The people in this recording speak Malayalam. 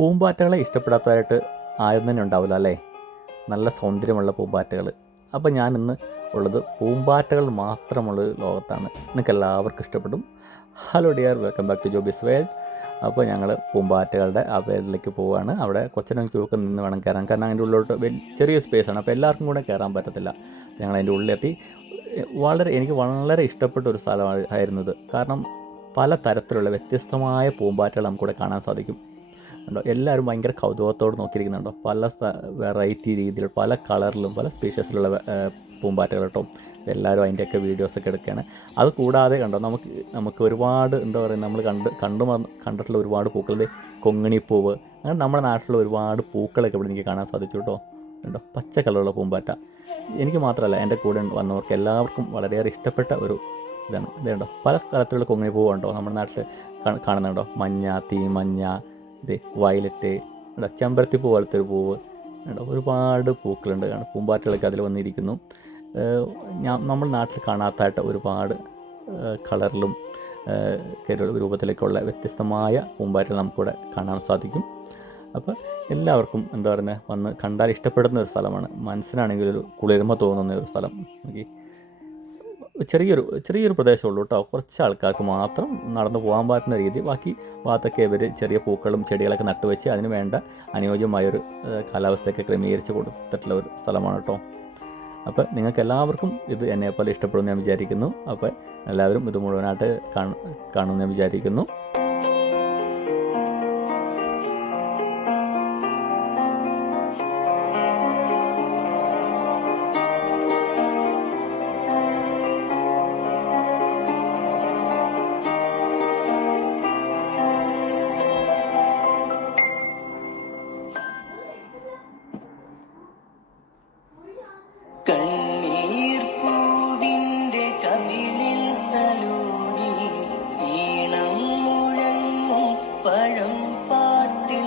പൂമ്പാറ്റകളെ ഇഷ്ടപ്പെടാത്തവരായിട്ട് ആരും തന്നെ ഉണ്ടാവില്ല അല്ലേ? നല്ല സൗന്ദര്യമുള്ള പൂമ്പാറ്റകൾ. അപ്പോൾ ഞാൻ ഇന്ന് ഉള്ളത് പൂമ്പാറ്റകൾ മാത്രമുള്ള ലോകത്താണ്. നിങ്ങൾക്ക് എല്ലാവർക്കും ഇഷ്ടപ്പെടും. Hello dear, welcome back to Joby's world. അപ്പോൾ ഞങ്ങൾ പൂമ്പാറ്റകളുടെ ആ വേൾഡിലേക്ക് പോവുകയാണ്. അവിടെ കൊച്ചനും ക്യൂക്ക് നിന്ന് വേണം കയറാൻ, കാരണം അതിൻ്റെ ഉള്ളിലോട്ട് ചെറിയ സ്പേസാണ്. അപ്പോൾ എല്ലാവർക്കും കൂടെ കയറാൻ പറ്റത്തില്ല. ഞങ്ങൾ അതിൻ്റെ ഉള്ളിലെത്തി. എനിക്ക് വളരെ ഇഷ്ടപ്പെട്ട ഒരു സ്ഥലമായിരുന്നത്. കാരണം പല തരത്തിലുള്ള വ്യത്യസ്തമായ പൂമ്പാറ്റകൾ നമുക്കിവിടെ കാണാൻ സാധിക്കും. ഉണ്ടോ? എല്ലാവരും ഭയങ്കര കൗതുകത്തോട് നോക്കിയിരിക്കുന്നുണ്ടോ? പല വെറൈറ്റി രീതിയിൽ, പല കളറിലും, പല സ്പീഷ്യസിലുള്ള പൂമ്പാറ്റകൾ കേട്ടോ. എല്ലാവരും അതിൻ്റെയൊക്കെ വീഡിയോസൊക്കെ എടുക്കുകയാണ്. അത് കൂടാതെ കണ്ടോ, നമുക്ക് ഒരുപാട് എന്താ പറയുക, നമ്മൾ കണ്ടിട്ടുള്ള ഒരുപാട് പൂക്കളുടെ കൊങ്ങിണിപ്പൂവ്, അങ്ങനെ നമ്മുടെ നാട്ടിലുള്ള ഒരുപാട് പൂക്കളൊക്കെ ഇവിടെ എനിക്ക് കാണാൻ സാധിച്ചു കേട്ടോ. കണ്ടോ, പച്ച കളറുള്ള പൂമ്പാറ്റ. എനിക്ക് മാത്രമല്ല, എൻ്റെ കൂടെ വന്നവർക്ക് എല്ലാവർക്കും വളരെയേറെ ഇഷ്ടപ്പെട്ട ഒരു ഇതാണ്. ഇതുണ്ടോ, പല തരത്തിലുള്ള കൊങ്ങിണിപ്പൂവ് ഉണ്ടോ നമ്മുടെ നാട്ടിൽ കാണുന്നുണ്ടോ? മഞ്ഞ, തീമഞ്ഞ, വയലറ്റ്, ചെമ്പരത്തിപ്പൂ പോലത്തെ ഒരു പൂവ് ഉണ്ടോ. ഒരുപാട് പൂക്കളുണ്ട്. പൂമ്പാറ്റകളൊക്കെ അതിൽ വന്നിരിക്കുന്നു. നമ്മൾ നാട്ടിൽ കാണാത്തതായിട്ട് ഒരുപാട് കളറിലും രൂപത്തിലേക്കുള്ള വ്യത്യസ്തമായ പൂമ്പാറ്റകൾ നമുക്കിവിടെ കാണാൻ സാധിക്കും. അപ്പോൾ എല്ലാവർക്കും എന്താ പറയുന്നത്, വന്ന് കണ്ടാൽ ഇഷ്ടപ്പെടുന്ന ഒരു സ്ഥലമാണ്. മനസ്സിനാണെങ്കിൽ ഒരു കുളിർമ തോന്നുന്ന ഒരു സ്ഥലം. ഓക്കെ, ചെറിയൊരു പ്രദേശമുള്ളൂ കേട്ടോ. കുറച്ച് ആൾക്കാർക്ക് മാത്രം നടന്നു പോകാൻ പറ്റുന്ന രീതി. ബാക്കി ഭാഗത്തൊക്കെ ഇവർ ചെറിയ പൂക്കളും ചെടികളൊക്കെ നട്ടുവെച്ച് അതിന് വേണ്ട അനുയോജ്യമായൊരു കാലാവസ്ഥയൊക്കെ ക്രമീകരിച്ച് കൊടുത്തിട്ടുള്ള ഒരു സ്ഥലമാണ് കേട്ടോ. അപ്പോൾ നിങ്ങൾക്ക് എല്ലാവർക്കും ഇത് എന്നെപ്പോലെ ഇഷ്ടപ്പെടുമെന്ന് ഞാൻ വിചാരിക്കുന്നു. അപ്പോൾ എല്ലാവരും ഇത് മുഴുവനായിട്ട് കാണുമെന്ന് ഞാൻ വിചാരിക്കുന്നു. കണ്ണീർ പൂവിൻ്റെ കവിളിൽ തലോടി ഈണം മുഴങ്ങും പഴം പാട്ടിൽ